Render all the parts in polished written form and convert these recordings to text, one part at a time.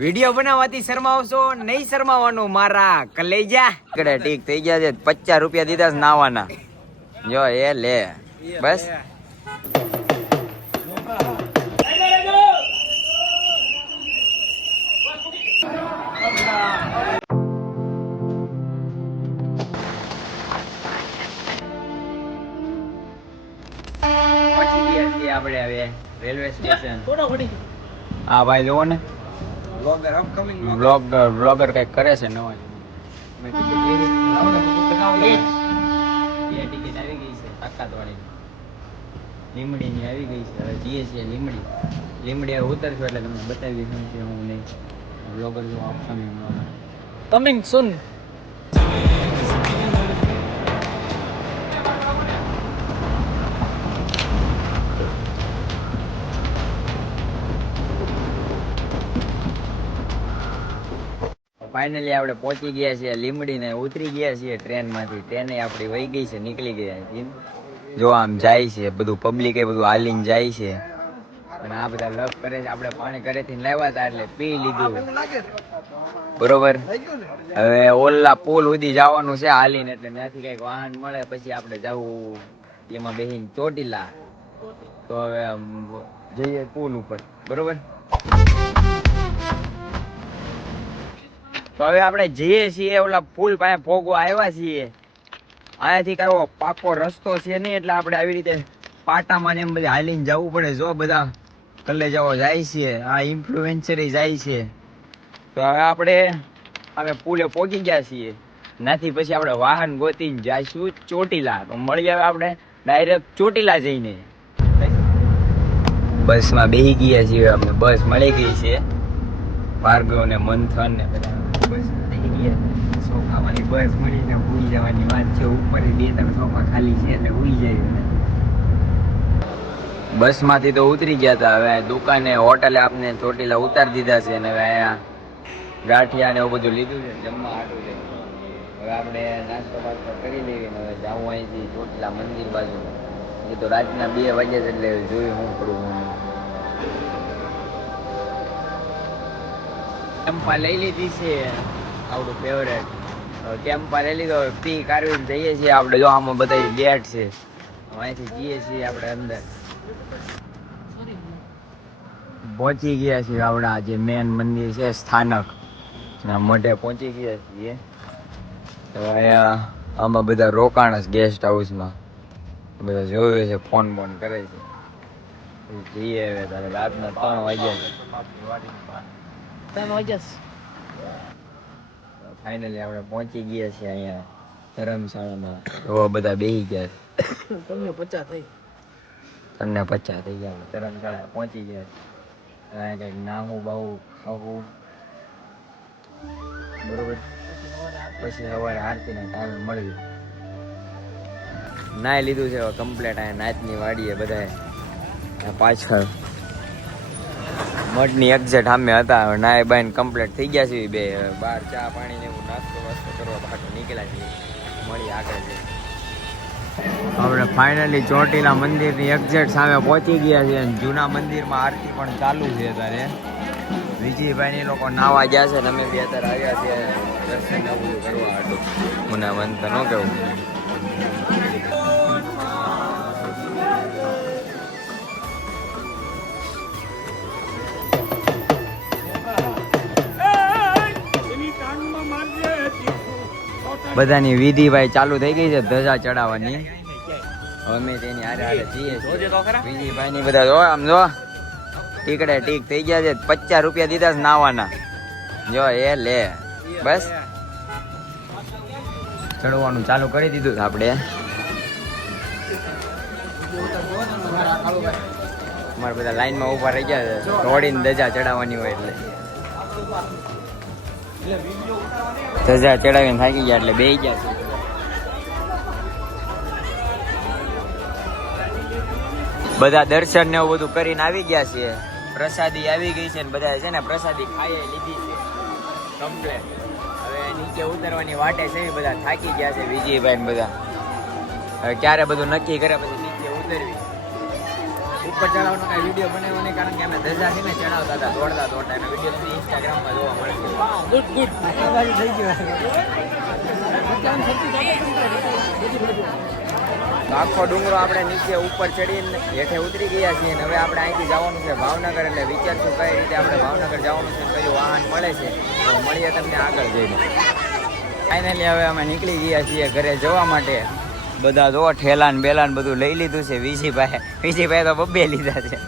Video બનાવવાથી શરમાવશો નહીં, શરમાવાનું મારા કલેજા. ઠીક થઈ ગયા છે. 50 રૂપિયા દીધા નાવાના. જો એ લે બસ. આપણે હવે રેલવે સ્ટેશન. હા ભાઈ જોવો ને, બ્લોગર કઈક કરે છે નવા. ટિકિટ આવી ગઈ છે તાકાતવાળી, લીમડીની આવી ગઈ છે. હવે જઈએ છીએ લીમડી હવે ઉતરશું એટલે તમને બતાવી દઈશું કે હું નહીં બ્લોગર જો આપવાની કમિંગ સૂન. ફાઇનલી આપણે પહોંચી ગયા છીએ લીમડી ને ઉતરી ગયા છીએ ટ્રેન માંથી. ટ્રેન આપણી વહી ગઈ છે, નીકળી ગયા. જો આમ જાય છે બધું, પબ્લિક એ બધું હાલીને જાય છે. અને આ બધા લવ કરે છે. આપણે પાણી ઘરેથી લાવ્યા હતા એટલે પી લીધું બરોબર. હવે ઓલા પુલ સુધી જવાનું છે હાલીને, એટલે ત્યાંથી કઈક વાહન મળે પછી આપણે જવું એમાં બેસીને ચોટીલા. તો હવે જઈએ પુલ ઉપર બરોબર. તો હવે આપણે જઈએ છીએ ઓલા પુલ પાસે ભોગવા આવ્યા છીએ. અહીંયાથી કયો પાકો રસ્તો છે નહીં એટલે આપણે આવી રીતે પાટામાં ને એમ બધી હાલીને જવું પડે. જો બધા કલેજાઓ જાય છે, આ ઇન્ફ્લુએન્સર જાય છે. તો હવે આપણે હવે પુલે પહોંચી ગયા છીએ. નાથી પછી આપણે વાહન ગોતીને જઈશું ચોટીલા. તો મળી આવે આપણે ડાયરેક્ટ ચોટીલા જઈને. બસમાં બેસી ગયા છીએ અમે. બસ મળી ગઈ છે. ભાર્ગવ ને મંથન ને બધા બસ થઈ ગયા. સોફાવાની બસ મળીને ઉઈ જવાની વાત છે. ઉપર 2-3 સોફા ખાલી છે એટલે ઉઈ જાય. બસમાંથી તો ઉતરી ગયા હતા. હવે દુકાને હોટલે આપને ચોટીલા ઉતારી દીધા છે. અને હવે અહીંયા ગાંઠિયા ને એવું બધું લીધું છે જમવા હાટું છે. હવે આપણે નાસ્તો બાસ્તો કરી લેવી. હવે જાવું અહીંથી ચોટીલા મંદિર બાજુ. એ તો રાતના 2 વાગ્યા છે એટલે જોયું હું કરું. કેમ્પા લઈ લીધી છે આપણું ફેવરેટ. કેમ્પા લઈ લીધો. પી કાઢીને જઈએ છીએ આપણે. જો આમાં બધા ગેટ છે, અહીંથી જઈએ છીએ આપણે અંદર. પહોંચી ગયા છીએ આપણા જે મેન મંદિર છે સ્થાનક મોઢે પહોંચી ગયા છીએ. તો અહીંયા આમાં બધા રોકાણ છે ગેસ્ટ હાઉસમાં. બધા જોયું છે, ફોન કરે છે. જઈએ હવે તારે. રાતના 3 વાગ્યા છે. ફાઇનલી આપણે પહોંચી ગયા છીએ અહીંયા ધર્મશાળામાં. એવા બધા બેસી ગયા. તમને 50 થઈ ગયા. ધર્મશાળા પહોંચી ગયા. અહીંયા કંઈક નામું બાવું ખાવું બરોબર. પછી સવારે આરતીના ટાઈમે મળ્યું. નાઈ લીધું છે કમ્પ્લેટ. અહીંયા નાચની વાડીએ બધા પાછળ મઢની એક્ઝેટ સામે હતા. નાય બાઈને કમ્પ્લીટ થઈ ગયા છે બે. બહાર ચા પાણી ને એવું નાસ્તો વાસ્તો કરવા પાછો નીકળ્યા છીએ. મળી આગળ છે. આપણે ફાઇનલી ચોટીલા મંદિરની એક્ઝેટ સામે પહોંચી ગયા છે. જૂના મંદિરમાં આરતી પણ ચાલુ છે અત્યારે. વિજયભાઈ લોકો નાવા ગયા છે. અમે બે અત્યારે આવ્યા છીએ દર્શન આવું કરવા હાટું. મને મન તો ન કેવું. બધાની વિધિ ભાઈ ચાલુ થઈ ગઈ છે ધજા ચડાવવાની. અમે તેની હારે હારે જઈએ વિધિભાઈ ની બધા. જો આમ જો ટીકડે ટીક થઈ ગયા છે. 50 રૂપિયા દીધા છે નાવાના. જો એ લે બસ. ચડવાનું ચાલુ કરી દીધું છે આપણે. અમારે બધા લાઈનમાં ઉભા રહી ગયા છે. દોડીને ધજા ચડાવવાની હોય એટલે ધજા ચડાવીને થાકી ગયા એટલે બેસી ગયા છે. બધા દર્શન ને એવું બધું કરીને આવી ગયા છે. પ્રસાદી આવી ગઈ છે ને બધા છે ને પ્રસાદી ખાઈ લીધી છે કમ્પ્લેટ. હવે નીચે ઉતરવાની વાટે છે. બધા થાકી ગયા છે વિજયભાઈ ને બધા. હવે ક્યારે બધું નક્કી કરે પછી નીચે ઉતરવી. ઉપર ચડાવવાનો કાંઈ વિડીયો બનાવ્યો નહીં, કારણ કે અમે ધજાથી ને ચડાવતા હતા દોડતા એનો વિડીયો તમને ઇન્સ્ટાગ્રામમાં જોવા મળશે. Good good. તો આખો ડુંગરો આપણે નીચે ઉપર ચડીને હેઠે ઉતરી ગયા છીએ અને હવે આપણે અહીંથી જવાનું છે ભાવનગર. એટલે વિચારશું કઈ રીતે આપણે ભાવનગર જવાનું છે, કયું વાહન મળે છે, તો મળીએ તમને આગળ જઈને. ફાઇનલી હવે અમે નીકળી ગયા છીએ ઘરે જવા માટે. બધા જો ઠેલા ને બેલા ને બધું લઈ લીધું છે. વિજીભાઈ તો બબ્બે લીધા છે.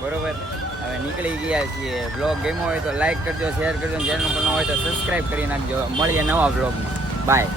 બરોબર, હવે નીકળી ગયા છીએ. બ્લોગ ગમ્યો હોય તો લાઈક કરજો, શેર કરજો, ચેનલ પર ન હોય તો સબસ્ક્રાઈબ કરી નાખજો. મળીએ નવા બ્લોગમાં. બાય.